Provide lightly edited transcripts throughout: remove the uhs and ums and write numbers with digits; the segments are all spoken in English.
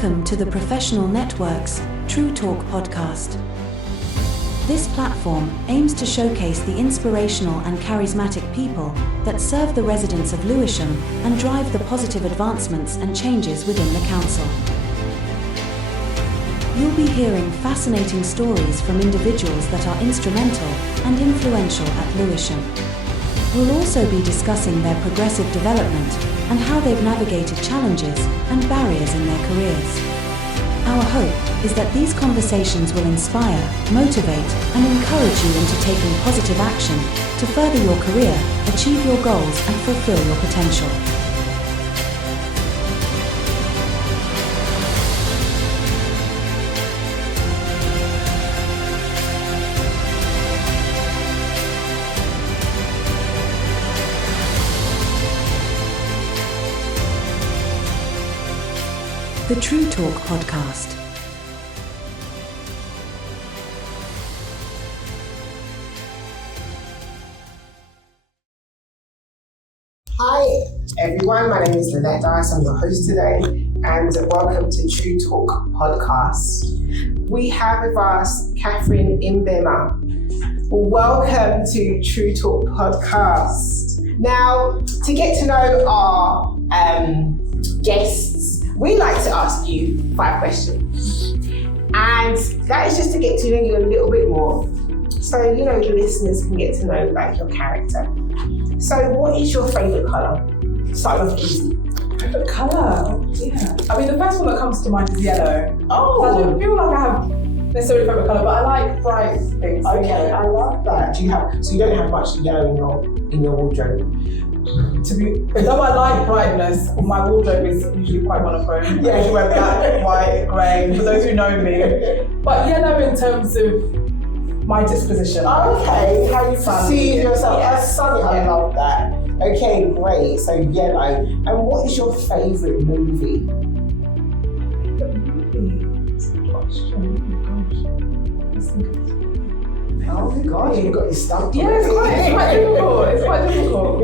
Welcome to the Professional Network's True Talk podcast. This platform aims to showcase the inspirational and charismatic people that serve the residents of Lewisham and drive the positive advancements and changes within the council. You'll be hearing fascinating stories from individuals that are instrumental and influential at Lewisham. We'll also be discussing their progressive development and how they've navigated challenges and barriers in their careers. Our hope is that these conversations will inspire, motivate, and encourage you into taking positive action to further your career, achieve your goals, and fulfill your potential. The True Talk podcast. Hi everyone, my name is Lynette Dice, I'm your host today, and welcome to True Talk podcast. We have with us Catherine Mbema. Welcome to True Talk podcast. Now, to get to know our guests, we like to ask you 5 questions, and that is just to get to know you a little bit more, so the listeners can get to know your character. So, what is your favourite colour? Start off easy. Favourite colour? Yeah. I mean, the first one that comes to mind is yellow. Oh. I don't feel like I have necessarily favourite colour, but I like bright things. Okay, Yeah. I love that. So you don't have much yellow in your wardrobe? Though I like brightness, my wardrobe is usually quite monochrome. I usually wear black, white, grey, for those who know me. But yellow in terms of my disposition. Okay, how you perceive yourself as sunny. I Yeah. love that. Okay, great. So yellow. And what is your favourite movie? Oh my God, you've got your stuff. Yeah, it's quite difficult. It's quite difficult.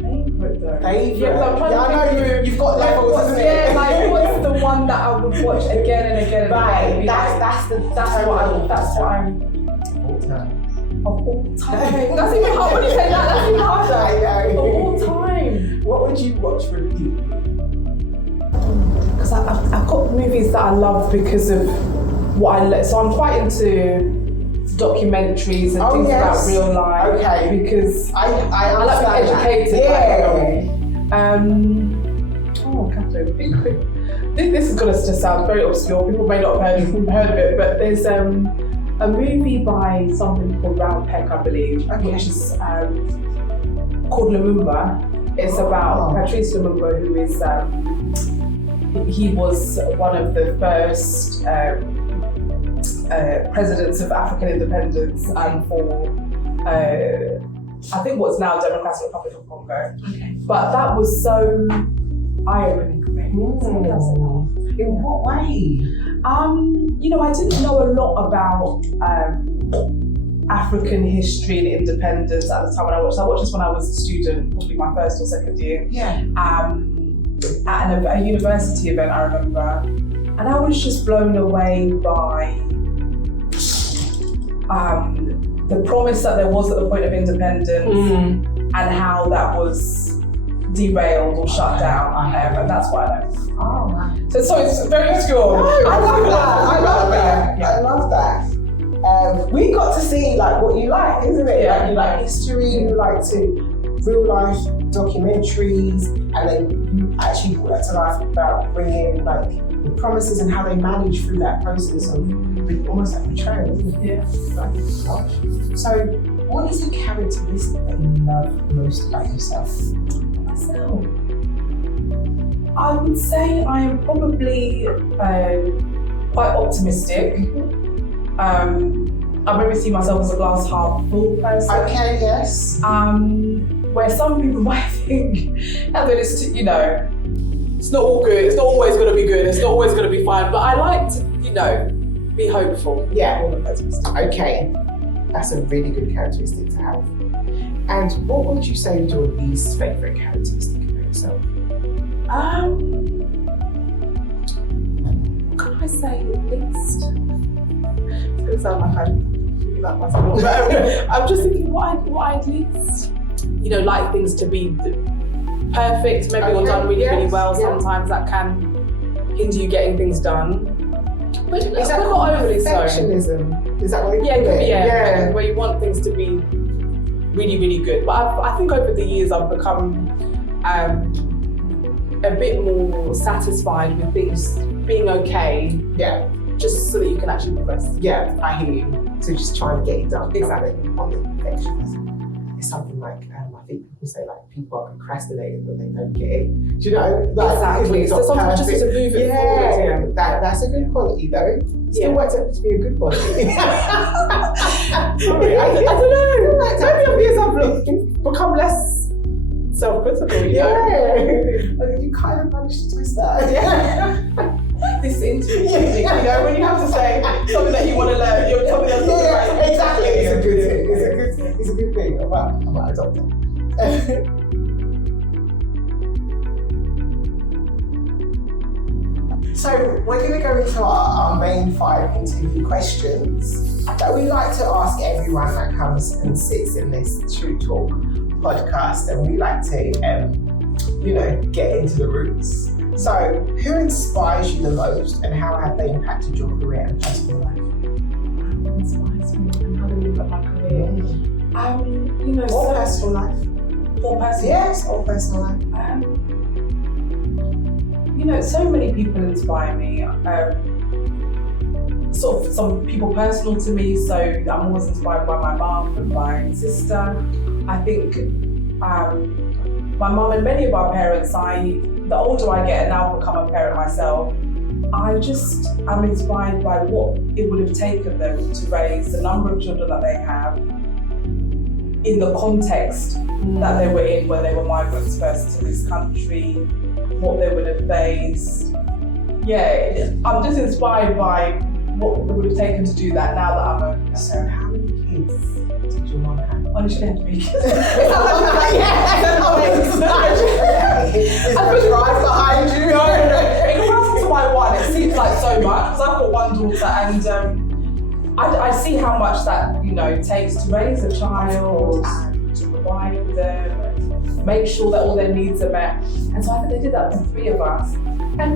Favourite though. Favourite. Yeah, I'm trying to think through. You've got levels, isn't it? Yeah, like what's the one that I would watch again and again and Right, again? that's what I'm. all time. Of all time. That's even hard. When you say that, that's even harder. I Of know. all time. What would you watch repeatedly? Because I've got movies that I love because of what I so I'm quite into documentaries and things about real life. Okay. Because I like being educated. Yeah. Catherine, this is gonna just sound very obscure. People may not have heard of it, but there's a movie by somebody called Round Peck, I believe, which is called Lumumba. It's about Patrice Lumumba, who is he was one of the first presidents of African independence for I think what's now Democratic Republic of Congo. Okay. But that was so eye-opening for me. In what way? I didn't know a lot about African history and independence at the time when I watched. I watched this when I was a student, probably my first or second year. Yeah. At a university event, I remember, and I was just blown away by the promise that there was at the point of independence and how that was derailed or shut down, and that's what I know. Oh, wow. So it's very obscure. No, I love that. Yeah. I love that. We got to see what you like, isn't it? Yeah. You like history, you like real life documentaries, and then you actually brought that to life about bringing the promises and how they manage through that process of almost like betrayal, isn't it? Yeah. Gosh. So, what is the characteristic that you love most about yourself? Myself. I would say I am probably quite optimistic. I maybe see myself as a glass half full person. Okay, yes. Where some people might think that it's it's not all good. It's not always going to be good. It's not always going to be fine. But I like to, be hopeful. Yeah. Okay. That's a really good characteristic to have. And what would you say is your least favourite characteristic about yourself? I say at least? It's gonna sound like I really like myself, but I'm just thinking what I at least, like things to be perfect, maybe or done really well. Sometimes that can hinder you getting things done. But Is that not overly so. perfectionism? Is that what you Yeah, it could be, yeah. Where you want things to be really, really good. But I think over the years I've become a bit more satisfied with things being okay. Yeah. Just so that you can actually progress. Yeah, I hear you. So just trying to get it done. Exactly. On the perfectionism. It's something like, I think people say like people are procrastinating when they don't get it. Do you know? Like, Exactly. So sometimes just to move it forward. That's a good quality though. Still works out to be a good quality. Sorry, I don't know. Maybe I've become less self-critical, You kind of managed to twist that. Yeah. This interview technique, when you have to say something that you want to learn, you're telling them something right. Exactly. It's a good thing. It's a good thing. I might adopt it. So we're going to go into our main 5 interview questions that we like to ask everyone that comes and sits in this True Talk podcast, and we like to, get into the roots. So, who inspires you the most, and how have they impacted your career and personal life? Who inspires me and how do we look at my career? Or personal life. Or personal Yes, or personal life. So many people inspire me. Sort of some people personal to me, so I'm always inspired by my mum and my sister. I think my mum and many of our parents, the older I get and now become a parent myself, I'm inspired by what it would have taken them to raise the number of children that they have in the context that they were in when they were migrants first to this country, what they would have faced. Yeah, I'm just inspired by what it would have taken to do that now that I'm a parent. So how many kids did your mum have? Honestly, have to be. Is the drive behind you? In comparison to my one, it seems like so much because I've got one daughter, and I see how much that takes to raise a child and to provide for them and make sure that all their needs are met. And so I think they did that for 3 of us, and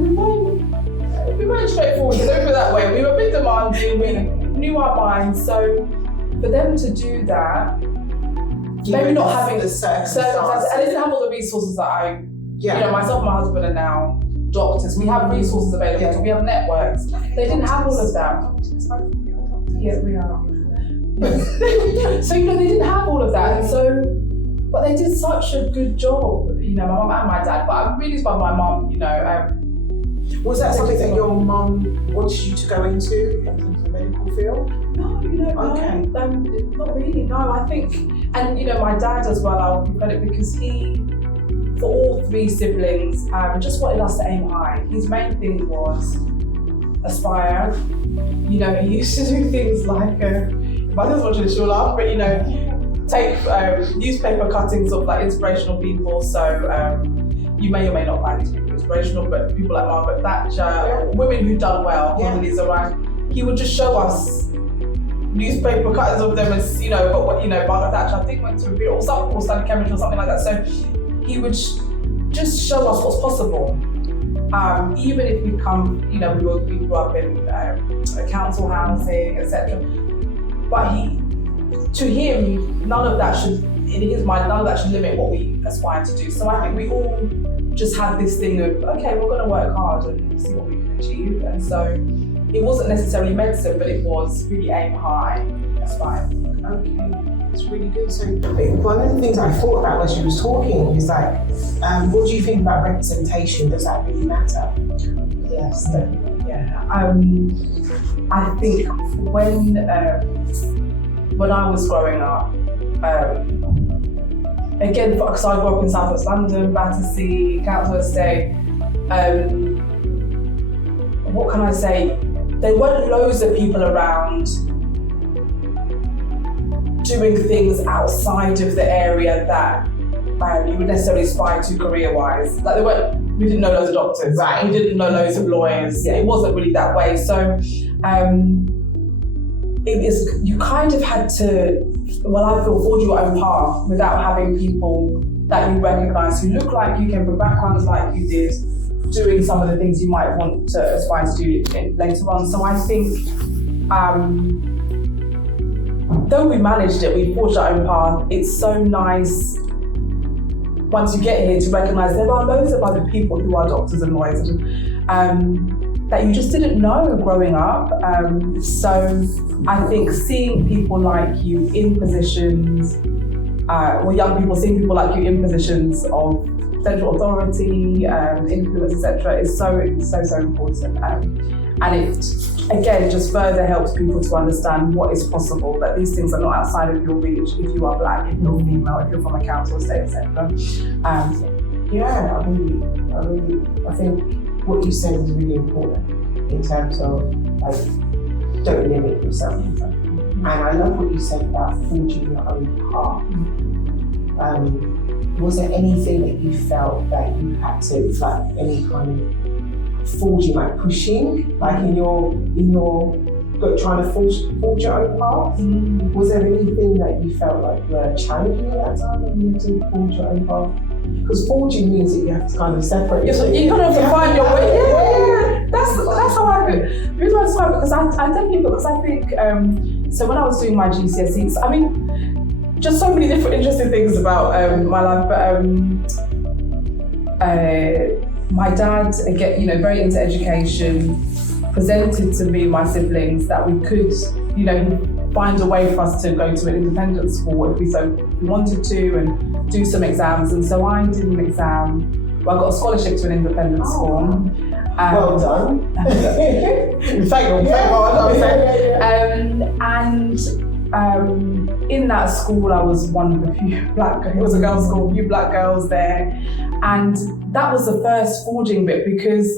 we weren't straightforward. Let's put it that way. We were a bit demanding. We knew our minds. So for them to do that. Maybe not having the circumstances, and they didn't have all the resources that myself and my husband are now doctors. We have resources available, so we have networks. They didn't have all of that. Yes, we are. So they didn't have all of that, and but they did such a good job. My mum and my dad. But I'm really inspired by my mum. Was that something that your mum wanted you to go into the medical field? No, okay. Not really. No, I think, and my dad as well. I'll give credit because he, for all 3 siblings, just wanted us to aim high. His main thing was aspire. He used to do things like, if I was watching the show laugh, but take newspaper cuttings of like inspirational people. So you may or may not find these people inspirational, but people like Margaret Thatcher, women who've done well, Condoleezza Rice, he would just show us newspaper cuttings of them as, Margaret Thatcher, I think went to a period or something, or studied chemistry or something like that. So he would just show us what's possible. Even if we grew up in council housing, etc. But to him, none of that should, in his mind, none of that should limit what we aspire to do. So I think we all just had this thing of, okay, we're going to work hard and see what we can achieve. And so it wasn't necessarily medicine, but it was really aim high, aspire. Okay, that's really good. So one of the things I thought about when she was talking is like, what do you think about representation? Does that really matter? Yes, yeah. I think when I was growing up, again, because I grew up in South West London, Battersea, Council Estate, what can I say? There weren't loads of people around doing things outside of the area that you would necessarily aspire to career-wise. Like there weren't we didn't know loads of doctors. Right. We didn't know loads of lawyers. Yeah. It wasn't really that way. So you kind of had to, I feel, forge your own path without having people that you recognise who look like you, came from backgrounds like you did, doing some of the things you might want to aspire to do later on. So I think, though we managed it, we forged our own path, it's so nice once you get here to recognise there are loads of other people who are doctors and lawyers that you just didn't know growing up. So I think seeing people like you in positions, young people seeing people like you in positions of central authority, influence, etc., is so important. And it, again, just further helps people to understand what is possible, that these things are not outside of your reach if you are black, if you're female, if you're from a council estate, etc. Yeah, I think what you said is really important in terms of like, don't limit yourself. And I love what you said about forging your own path. Was there anything that you felt that you had to, like any kind of forging, like pushing, like in your trying to forge your own path? Was there anything that you felt like were challenging at that time when you had to forge your own path? Because forging means that you have to kind of separate. You kind of have to find your way. Yeah. That's how I feel. The reason I describe it, because I definitely, because I think, so when I was doing my GCSEs, I mean, just so many different interesting things about my life, but my dad, again, very into education, presented to me and my siblings that we could, find a way for us to go to an independent school if we wanted to, and do some exams. And so I did an exam. Well, I got a scholarship to an independent school. Well done. Thank And in that school, I was one of a few black girls. It was a girls' school, a few black girls there. And that was the first forging bit, because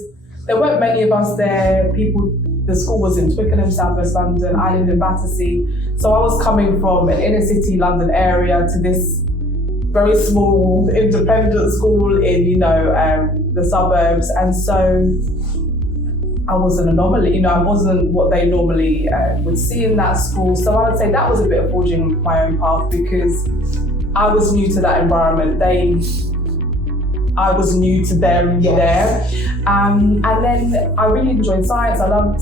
there weren't many of us there. The school was in Twickenham, South West London. I lived in Battersea. So I was coming from an inner city London area to this very small independent school in, the suburbs. And so I was an anomaly, I wasn't what they normally would see in that school. So I would say that was a bit of forging my own path, because I was new to that environment. I was new to them there. And then I really enjoyed science. I loved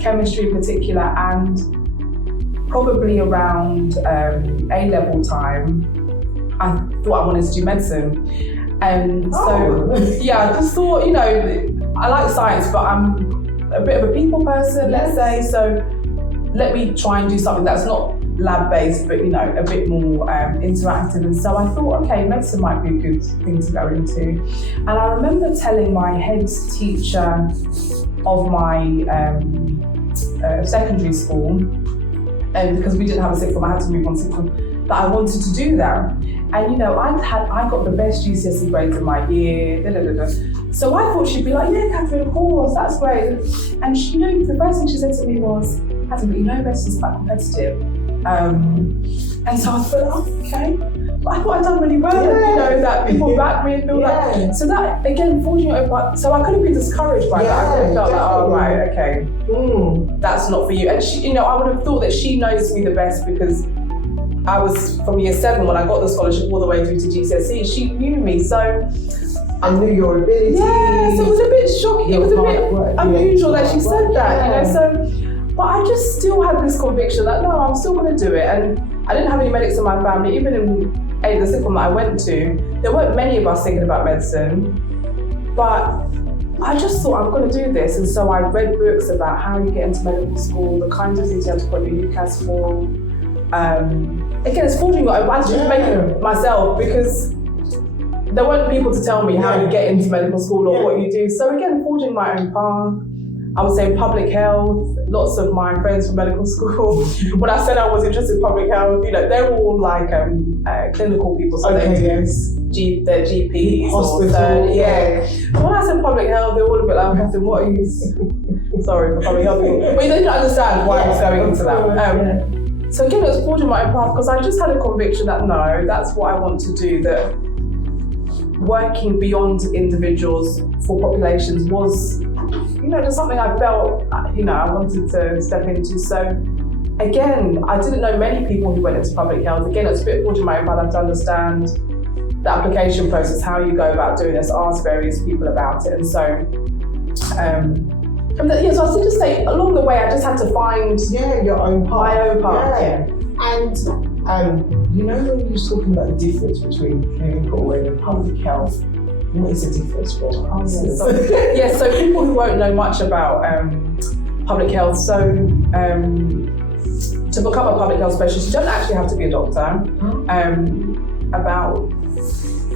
chemistry in particular, and probably around A-level time, I thought I wanted to do medicine. And so, I just thought, I like science, but I'm a bit of a people person, let's say. So let me try and do something that's not lab-based, but a bit more interactive. And so I thought, okay, medicine might be a good thing to go into. And I remember telling my head teacher of my secondary school, and because we didn't have a sixth form, I had to move on to sixth form, that I wanted to do that. And I got the best GCSE grades in my year. So I thought she'd be like, yeah, Catherine, of course, that's great. And she, the first thing she said to me was, Catherine, but medicine's quite competitive. And so I thought, okay. But I thought I'd done really well, that people backed me and feel like. So that, again, forging your own path. So I could have been discouraged by that. I could have felt like, oh, right, okay, that's not for you. And she, I would have thought that she knows me the best, because I was from year 7 when I got the scholarship all the way through to GCSE. She knew me, so I knew your ability. Yeah, so it was a bit shocking. It was a bit unusual that she said that, So, but I just still had this conviction that no, I'm still going to do it. And I didn't have any medics in my family. Even in the sixth form that I went to, there weren't many of us thinking about medicine. But I just thought, I'm going to do this. And so I read books about how you get into medical school, the kinds of things you have to put in your UCAS form. Again, it's forging your own. I was just making it myself, because there weren't people to tell me how you get into medical school or what you do. So again, forging my own path. I would say public health. Lots of my friends from medical school, when I said I was interested in public health, they're all like clinical people, so they're GPs hospital, But when I said public health, they're all a bit like, what are you? Sorry for public health people, but they didn't understand why I was going into that. So again, it was forging my own path, because I just had a conviction that no, that's what I want to do. That working beyond individuals for populations was, just something I felt, I wanted to step into. So again, I didn't know many people who went into public health. Again, it's a bit fortunate I had to understand the application process, how you go about doing this, ask various people about it. And so, so I should just say, along the way, I just had to find your own path. My own path. Yeah. And when you were talking about the difference between clinical and public health, what is the difference for us? So people who won't know much about public health, so to become a public health specialist, you don't actually have to be a doctor. About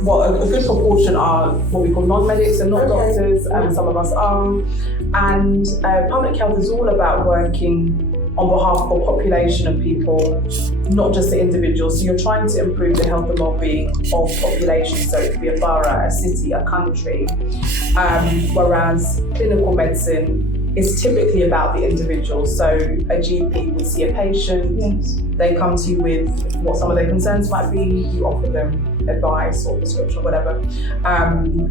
a good proportion are what we call non-medics and not doctors, and some of us are. And public health is all about working on behalf of a population of people, not just the individuals. So you're trying to improve the health and well-being of populations. So it could be a borough, a city, a country. Whereas clinical medicine is typically about the individual. So a GP will see a patient, they come to you with what some of their concerns might be, you offer them advice or prescription or whatever.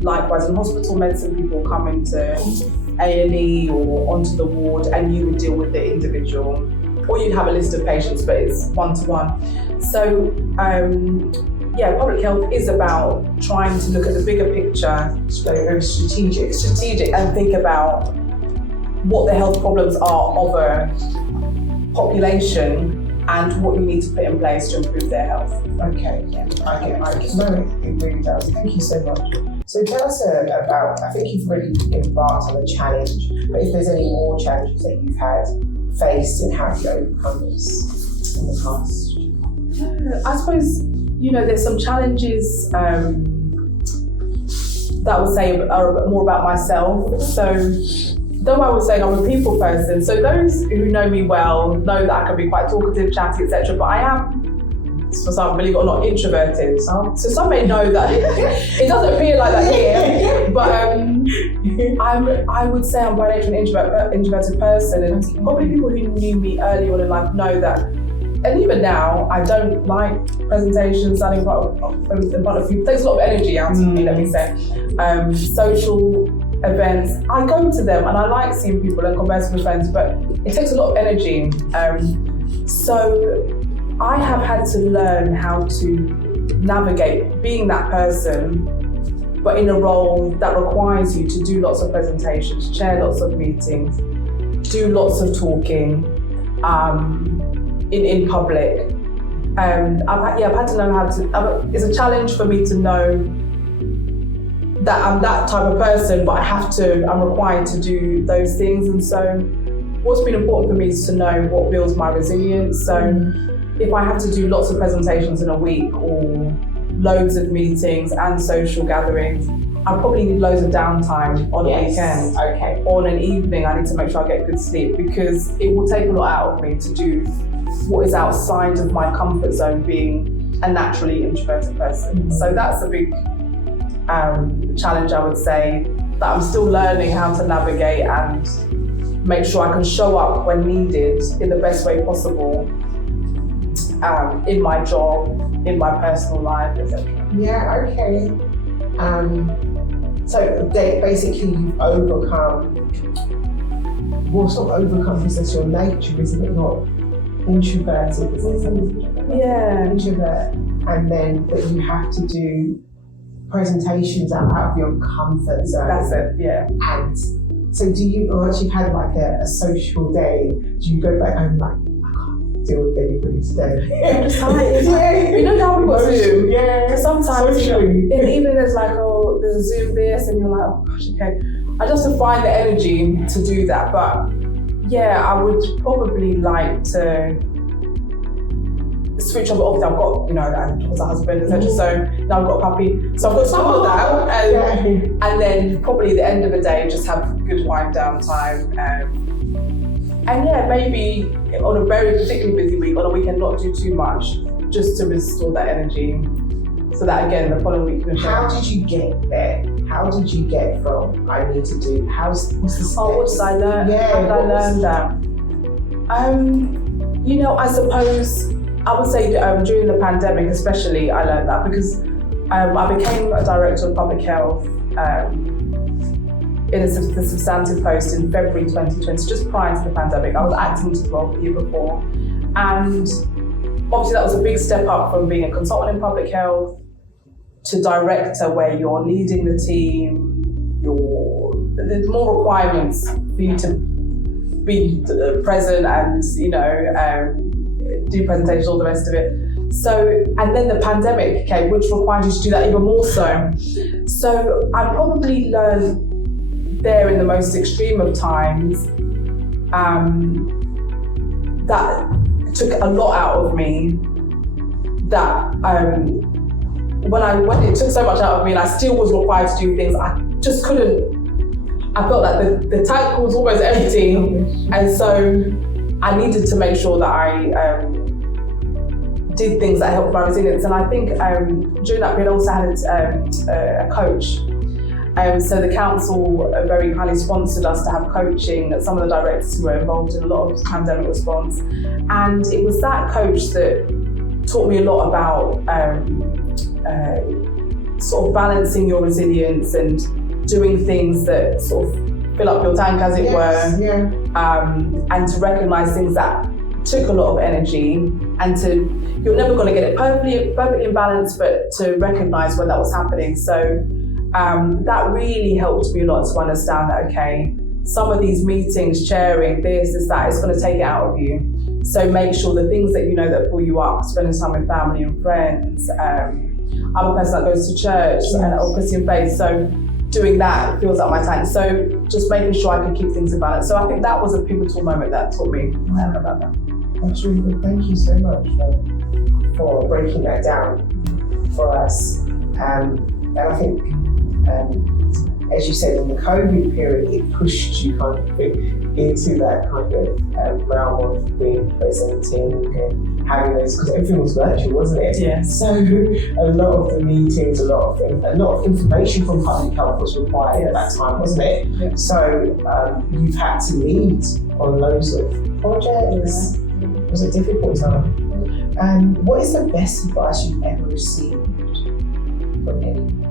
Likewise, in hospital medicine, people come into A&E or onto the ward, and you would deal with the individual, or you'd have a list of patients, but it's one-to-one. So public health is about trying to look at the bigger picture, very strategic, and think about what the health problems are of a population and what you need to put in place to improve their health. Okay, I get no, it really does. Thank you so much. So tell us about, I think you've already embarked on a challenge, but if there's any more challenges that you've faced and how you overcome this in the past? I suppose, there's some challenges that I would say are more about myself. So though I was saying I'm a people person, so those who know me well know that I can be quite talkative, chatty, etc. But I am, for some, believe it or not, introverted. So some may know that it doesn't appear like that here, but I would say I'm by nature an introverted person, and probably people who knew me early on in life know that. And even now, I don't like presentations, standing in front of people. It takes a lot of energy out of me, let me say. Social events, I go to them and I like seeing people and conversing with friends, but it takes a lot of energy. So I have had to learn how to navigate being that person, but in a role that requires you to do lots of presentations, chair lots of meetings, do lots of talking in public. And I've had to learn how to, it's a challenge for me to know that I'm that type of person, but I'm required to do those things. And so what's been important for me is to know what builds my resilience. So if I have to do lots of presentations in a week or loads of meetings and social gatherings, I probably need loads of downtime on a weekend. Okay. On an evening, I need to make sure I get good sleep, because it will take a lot out of me to do what is outside of my comfort zone, being a naturally introverted person. So that's a big challenge, I would say, that I'm still learning how to navigate and make sure I can show up when needed in the best way possible, in my job, in my personal life, etc. Yeah, okay. So basically you've overcome, because that's your nature, isn't it not? Introverted, isn't it? Yeah. Introvert. And then, but you have to do presentations out of your comfort zone. That's it, yeah. And so do you, once you've had like a social day, do you go back home like, I can't deal with anybody today? I'm just tired. You know how we've got Zoom? Yeah. Sometimes, socially. even there's like, there's a Zoom this, and you're like, oh gosh, okay. I just have to find the energy to do that. But yeah, I would probably like to switch off. Obviously, I've got, I was a husband, etc. So now I've got a puppy. So I've got some of that. And then probably at the end of the day, just have good wind down time. And yeah, maybe on a very particularly busy week, on a weekend, not do too much, just to restore that energy. So that again, the following week can How did you get there? How did you get from I need to do, what's the steps? What did I learn? Yeah, How did I learn that? I suppose I would say during the pandemic especially, I learned that because I became a director of public health in the substantive post in February 2020, just prior to the pandemic. I was acting as well the year before. And obviously that was a big step up from being a consultant in public health to director, where you're leading the team, there's more requirements for you to be present and, do presentations, all the rest of it. So, and then the pandemic came, which required you to do that even more so. So I probably learned there in the most extreme of times that took a lot out of me, that when it took so much out of me and I still was required to do things, I just couldn't. I felt like the tank was almost empty, and so I needed to make sure that I did things that helped my resilience. And I think during that period I also had a coach. So the council very kindly sponsored us to have coaching, some of the directors who were involved in a lot of pandemic response. And it was that coach that taught me a lot about sort of balancing your resilience and doing things that sort of fill up your tank, as it were. Yeah. And to recognise things that took a lot of energy, and you're never going to get it perfectly in balance, but to recognise when that was happening. So that really helped me a lot to understand that, okay, some of these meetings, chairing, this, that, it's going to take it out of you. So make sure the things that you know that pull you up, spending time with family and friends, I'm a person that goes to church and of Christian faith, so doing that fills up my tank. So just making sure I can keep things in balance. So I think that was a pivotal moment that taught me about that. That's really good. Thank you so much for breaking that down for us. And I think, as you said, in the COVID period, it pushed you kind of into that kind of realm of being presenting and having those, because everything was virtual, wasn't it? Yeah. So a lot of the meetings, a lot of information from public health was required at that time, wasn't it? Yeah. So you've had to lead on loads of projects. Yeah. It was a difficult time. What is the best advice you've ever received from anyone?